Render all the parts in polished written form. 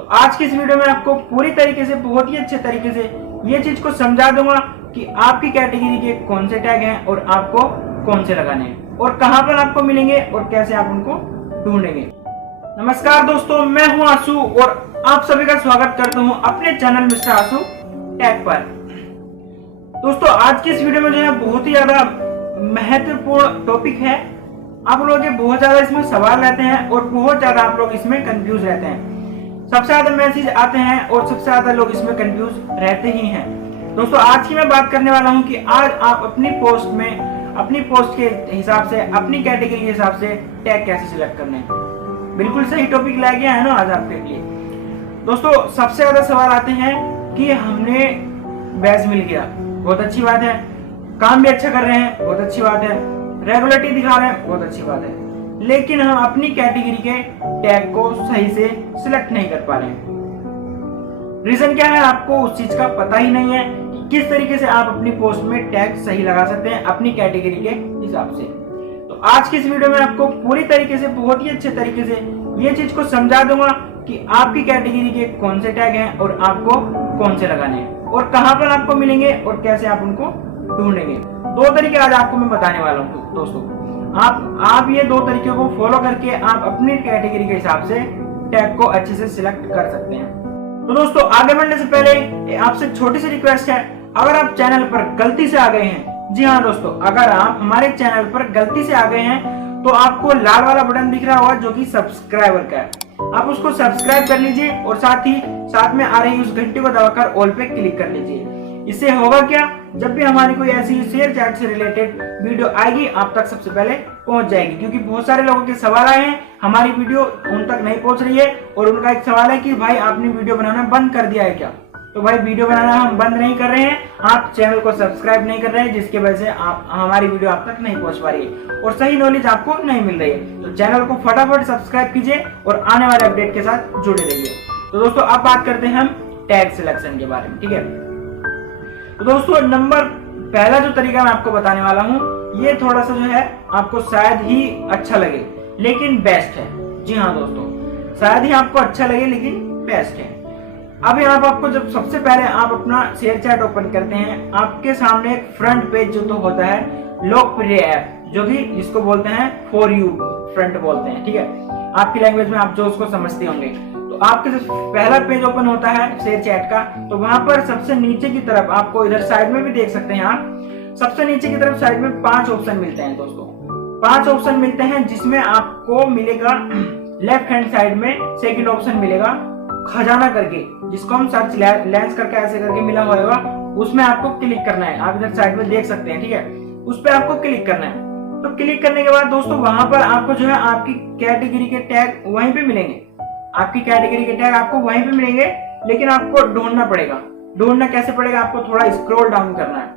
तो आज की इस वीडियो में आपको पूरी तरीके से, बहुत ही अच्छे तरीके से ये चीज को समझा दूंगा कि आपकी कैटेगरी के कौन से टैग हैं और आपको कौन से लगाने हैं और कहां पर आपको मिलेंगे और कैसे आप उनको ढूंढेंगे। नमस्कार दोस्तों, मैं हूं आशु और आप सभी का स्वागत करता हूं अपने चैनल मिस्टर आशु टैग पर। दोस्तों आज की इस वीडियो में जो है बहुत ही ज्यादा महत्वपूर्ण टॉपिक है। आप लोगों के बहुत ज्यादा इसमें सवाल रहते हैं और बहुत ज्यादा आप लोग इसमें कंफ्यूज रहते हैं। सबसे ज्यादा मैसेज आते हैं और सबसे ज्यादा लोग इसमें कंफ्यूज रहते ही हैं। दोस्तों आज की मैं बात करने वाला हूं कि आज आप अपनी पोस्ट में, अपनी पोस्ट के हिसाब से, अपनी कैटेगरी के हिसाब से टैग कैसे सिलेक्ट करने हैं। बिल्कुल सही टॉपिक लाया गया है ना आज आपके लिए। दोस्तों सबसे ज्यादा सवाल आते हैं कि हमने बैच मिल गया, बहुत अच्छी बात है, काम भी अच्छा कर रहे हैं, बहुत अच्छी बात है, रेगुलरिटी दिखा रहे हैं, बहुत अच्छी बात है, लेकिन हम अपनी कैटेगरी के टैग को सही से सिलेक्ट नहीं कर पा रहे हैं। रीजन क्या है, आपको उस चीज का पता ही नहीं है कि किस तरीके से आप अपनी पोस्ट में टैग सही लगा सकते हैं अपनी कैटेगरी के हिसाब से। तो आज की इस वीडियो में आपको पूरी तरीके से, बहुत ही अच्छे तरीके से ये चीज को समझा दूंगा कि आपकी कैटेगरी के कौन से टैग हैं और आपको कौन से लगाने हैं और कहां पर आपको मिलेंगे और कैसे आप उनको ढूंढेंगे। दो तरीके आज आपको मैं बताने वाला हूं दोस्तों। आप ये दो तरीकों को फॉलो करके आप अपनी कैटेगरी के हिसाब से टैग को अच्छे से सिलेक्ट कर सकते हैं। तो दोस्तों आगे बढ़ने से पहले आपसे छोटी सी रिक्वेस्ट है, अगर आप चैनल पर गलती से आ गए हैं, जी हाँ दोस्तों, अगर आप हमारे चैनल पर गलती से आ गए हैं तो आपको लाल वाला बटन दिख रहा होगा जो कि सब्सक्राइबर का है, आप उसको सब्सक्राइब कर लीजिए और साथ में आ रही उस घंटी को दबाकर ऑल पे क्लिक कर लीजिए। इससे होगा क्या, जब भी हमारी कोई ऐसी शेयर चैट से रिलेटेड वीडियो आएगी आप तक सबसे पहले पहुंच जाएगी। क्योंकि बहुत सारे लोगों के सवाल आए हैं, हमारी वीडियो उन तक नहीं पहुंच रही है और उनका एक सवाल है कि भाई आपने वीडियो बनाना बंद कर दिया है क्या। तो भाई वीडियो बनाना हम बंद नहीं कर रहे हैं, आप चैनल को सब्सक्राइब नहीं कर रहे हैं, जिसकी वजह से आप हमारी वीडियो आप तक नहीं पहुंच पा रही है और सही नॉलेज आपको नहीं मिल रही है। तो चैनल को फटाफट सब्सक्राइब कीजिए और आने वाले अपडेट के साथ जुड़े रहिए। तो दोस्तों अब बात करते हैं हम टैग सिलेक्शन के बारे में, ठीक है। तो दोस्तों पहला जो तरीका मैं आपको बताने वाला हूँ, ये थोड़ा सा जो है आपको शायद ही अच्छा लगे लेकिन बेस्ट है। जी हाँ दोस्तों, शायद ही आपको अच्छा लगे लेकिन बेस्ट है। अभी आपको जब सबसे पहले आप अपना शेयर चैट ओपन करते हैं, आपके सामने एक फ्रंट पेज जो तो होता है लोकप्रिय ऐप, जो कि जिसको बोलते हैं फॉर यू फ्रंट बोलते हैं, ठीक है। आपकी लैंग्वेज में आप जो उसको समझते होंगे। तो आपके जो पहला पेज ओपन होता है शेयर चैट का, तो वहां पर सबसे नीचे की तरफ आपको, इधर साइड में भी देख सकते हैं आप, सबसे नीचे की तरफ साइड में 5 ऑप्शन मिलते हैं दोस्तों। 5 ऑप्शन मिलते हैं जिसमें आपको मिलेगा लेफ्ट हैंड साइड में सेकंड ऑप्शन मिलेगा खजाना करके, जिसको हम सर्च लेंस करके ऐसे करके मिला होगा, उसमें आपको क्लिक करना है। आप इधर साइड में देख सकते हैं, ठीक है, उस पर आपको क्लिक करना है। तो क्लिक करने के बाद दोस्तों वहां पर आपको जो है आपकी कैटेगरी के टैग वहीं पे मिलेंगे। आपकी कैटेगरी के टैग आपको वहीं पे मिलेंगे, लेकिन आपको ढूंढना पड़ेगा। ढूंढना कैसे पड़ेगा, आपको थोड़ा स्क्रॉल डाउन करना है,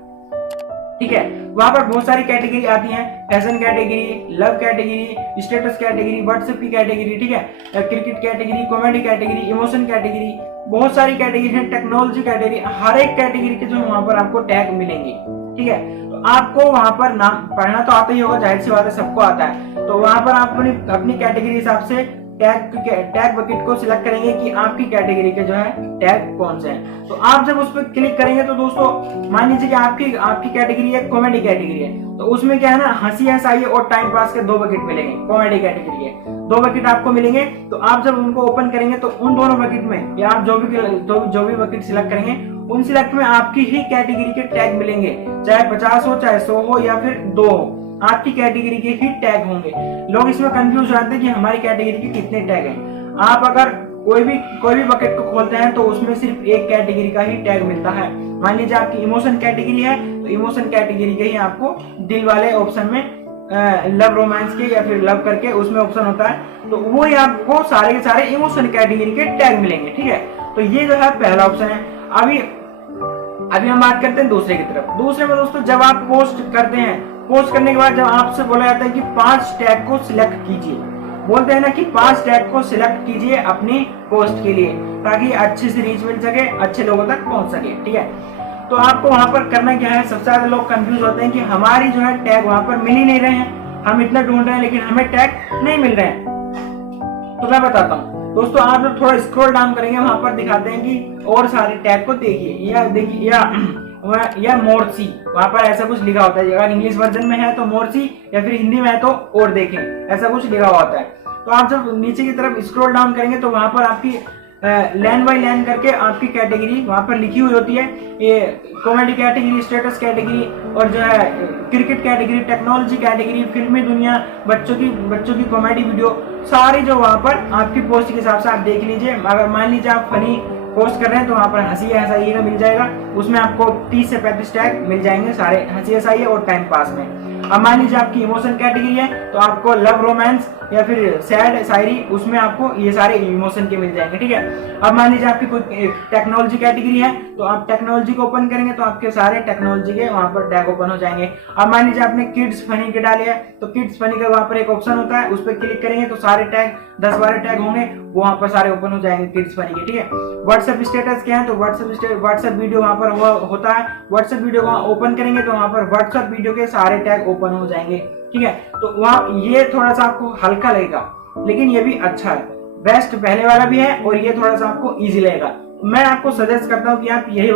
ठीक है। वहां पर बहुत सारी कैटेगरी आती हैं, fashion category, love category, status category, WhatsApp की कैटेगरी, ठीक है, cricket category, comedy category, emotion category, बहुत सारी कैटेगरी है, टेक्नोलॉजी कैटेगरी, हर एक कैटेगरी के जो वहां पर आपको टैग मिलेंगे, ठीक है। तो आपको वहां पर नाम पढ़ना तो आता ही होगा, जाहिर सी बात है, सबको आता है। तो वहां पर आप अपनी कैटेगरी हिसाब से टैग बकेट को सिलेक्ट करेंगे कि आपकी कैटेगरी के जो है टैग कौन से हैं। तो आप जब उस पर क्लिक करेंगे तो दोस्तों मान लीजिए कि आपकी कैटेगरी है कॉमेडी कैटेगरी है, तो उसमें क्या है ना, हंसी हंसाई और टाइम पास के 2 बकेट मिलेंगे। कॉमेडी कैटेगरी है, 2 बकेट आपको मिलेंगे। तो आप जब उनको ओपन करेंगे तो उन दोनों बकेट में, या आप जो भी बकेट सिलेक्ट करेंगे उन सिलेक्ट में आपकी ही कैटेगरी के टैग मिलेंगे, चाहे 50 हो, चाहे 100 हो, या फिर 2 हो, आपकी कैटेगरी के ही टैग होंगे। लोग इसमें कंफ्यूज हो जाते हैं कि हमारी कैटेगरी के कितने टैग हैं। आप अगर कोई भी बकेट को खोलते हैं तो उसमें सिर्फ एक कैटेगरी का ही टैग मिलता है। मान लीजिए आपकी इमोशन कैटेगरी है, तो इमोशन कैटेगरी के ही आपको दिल वाले ऑप्शन में लव रोमांस के या फिर लव करके उसमें ऑप्शन होता है, तो वो ही आपको सारे के सारे इमोशन कैटेगरी के टैग मिलेंगे, ठीक है। तो ये जो है पहला ऑप्शन है। अभी हम बात करते हैं दूसरे की तरफ। दूसरे में दोस्तों जब आप पोस्ट करते हैं, पोस्ट करने के बाद जब आपसे बोला जाता है कि 5 टैग को सिलेक्ट कीजिए, बोलते हैं ना कि 5 टैग को सिलेक्ट कीजिए अपनी पोस्ट के लिए, ताकि अच्छी सी रीच मिल सके, अच्छे लोगों तक पहुंच सके, ठीक है। तो आपको वहां पर करना क्या है, सबसे ज्यादा लोग कंफ्यूज होते हैं कि हमारी जो है टैग वहां पर मिल ही नहीं रहे हैं, हम इतना ढूंढ रहे हैं लेकिन हमें टैग नहीं मिल रहे हैं। तो मैं बताता हूँ, दोस्तों आप जब थोड़ा स्क्रॉल डाउन करेंगे वहां पर दिखाते हैं कि और सारे टैग को देखिए, या देखिए या मोरसी, वहां पर ऐसा कुछ लिखा होता है। अगर इंग्लिश वर्जन में है तो मोरसी, या फिर हिंदी में है तो और देखें, ऐसा कुछ लिखा हुआ होता है। तो आप जब नीचे की तरफ स्क्रॉल डाउन करेंगे तो वहां पर आपकी लाइन बाय लाइन करके आपकी कैटेगरी वहां पर लिखी हुई होती है। ये कॉमेडी कैटेगरी, स्टेटस कैटेगरी, और जो है क्रिकेट कैटेगरी, टेक्नोलॉजी कैटेगरी, फिल्मी दुनिया, बच्चों की कॉमेडी वीडियो, सारी जो वहां पर आपकी पोस्ट के हिसाब से आप देख लीजिए। अगर मान लीजिए आप फनी पोस्ट कर रहे हैं तो वहां पर हंसी हंसाई का मिल जाएगा, उसमें आपको 30 से 35 टैग मिल जाएंगे, सारे हंसी हंसाई और टाइम पास में। अब मान लीजिए आपकी इमोशन कैटेगरी है तो आपको लव रोमांस या फिर सैड शायरी, उसमें आपको ये सारे इमोशन के मिल जाएंगे, ठीक है। अब मान लीजिए आपकी कोई टेक्नोलॉजी कैटेगरी है तो आप टेक्नोलॉजी को ओपन करेंगे तो आपके सारे टेक्नोलॉजी के वहां पर टैग ओपन हो जाएंगे। अब मान लीजिए आपने किड्स फनी के डाले है तो किड्स फनी का वहां पर एक ऑप्शन होता है, उस पर क्लिक करेंगे तो सारे टैग 10-12 टैग होंगे, वहां पर सारे ओपन हो जाएंगे किड्स फनी के, ठीक है। व्हाट्सएप स्टेटस क्या है तो व्हाट्सएप वीडियो वहां पर होता है, व्हाट्सएप वीडियो को ओपन करेंगे तो वहां पर व्हाट्सएप वीडियो के सारे टैग ओपन हो जाएंगे, ठीक है। तो वहां ये थोड़ा सा आपको हल्का लगेगा लेकिन ये भी अच्छा है, बेस्ट पहले वाला भी है और ये थोड़ा सा आपको इजी लगेगा। मैं आपको सजेस्ट करता हूँ कि आप यही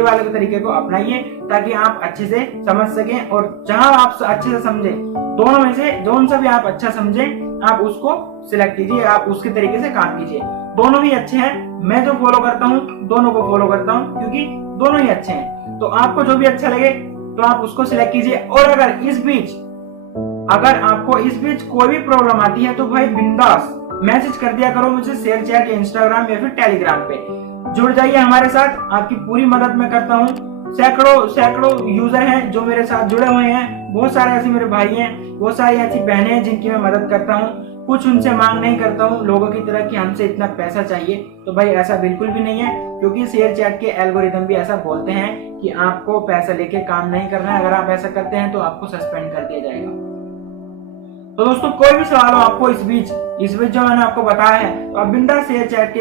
वाले तरीके को अपनाइए ताकि आप अच्छे से समझ सकें, और जहां आप अच्छे से समझे दोनों में से जोन सा भी आप अच्छा समझे आप उसको सिलेक्ट कीजिए, आप उसके तरीके से काम कीजिए। दोनों ही अच्छे हैं, मैं जो फॉलो करता हूँ दोनों को फॉलो करता हूँ क्योंकि दोनों ही अच्छे हैं। तो आपको जो भी अच्छा लगे तो आप उसको सिलेक्ट कीजिए। और अगर आपको इस बीच कोई भी प्रॉब्लम आती है तो भाई बिंदास मैसेज कर दिया करो मुझे शेयर चैट या इंस्टाग्राम या फिर टेलीग्राम पे। जुड़ जाइए हमारे साथ, आपकी पूरी मदद मैं करता हूँ। सैकड़ों यूजर हैं जो मेरे साथ जुड़े हुए हैं, बहुत सारे ऐसे मेरे भाई हैं, बहुत सारी ऐसी बहनें हैं जिनकी मैं मदद करता हूँ। कुछ उनसे मांग नहीं करता हूँ लोगों की तरह कि हमसे इतना पैसा चाहिए, तो भाई ऐसा बिल्कुल भी नहीं है, क्योंकि शेयर चैट के एल्गोरिदम भी ऐसा बोलते हैं कि आपको पैसा लेके काम नहीं करना है, अगर आप ऐसा करते हैं तो आपको सस्पेंड कर दिया जाएगा। तो दोस्तों कोई भी सवाल हो आपको इस बीच जो मैंने आपको बताया है तो आप बिंदास शेयर चैट के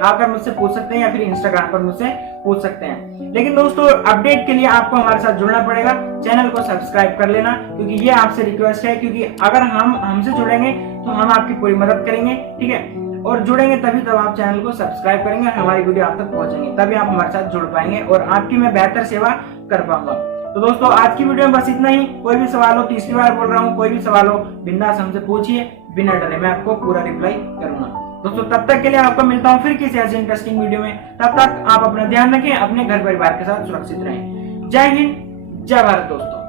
आकर मुझसे पूछ सकते हैं या फिर इंस्टाग्राम पर मुझसे पूछ सकते हैं। लेकिन दोस्तों अपडेट के लिए आपको हमारे साथ जुड़ना पड़ेगा, चैनल को सब्सक्राइब कर लेना, क्योंकि ये आपसे रिक्वेस्ट है, क्योंकि अगर हम हमसे जुड़ेंगे तो हम आपकी पूरी मदद करेंगे, ठीक है। और जुड़ेंगे तभी तब आप चैनल को सब्सक्राइब करेंगे, हमारी वीडियो आप तक पहुंचेंगे, तभी आप हमारे साथ जुड़ पाएंगे और आपकी मैं बेहतर सेवा कर पाऊंगा। तो दोस्तों आज की वीडियो में बस इतना ही। कोई भी सवाल हो, तीसरी बार बोल रहा हूँ, कोई भी सवाल हो बिंदास हमसे पूछिए, बिना डरे मैं आपको पूरा रिप्लाई करूंगा। दोस्तों तब तक के लिए आपको मिलता हूँ फिर किसी ऐसी इंटरेस्टिंग वीडियो में। तब तक आप अपना ध्यान रखें, अपने घर परिवार के साथ सुरक्षित रहें। जय हिंद, जय भारत दोस्तों।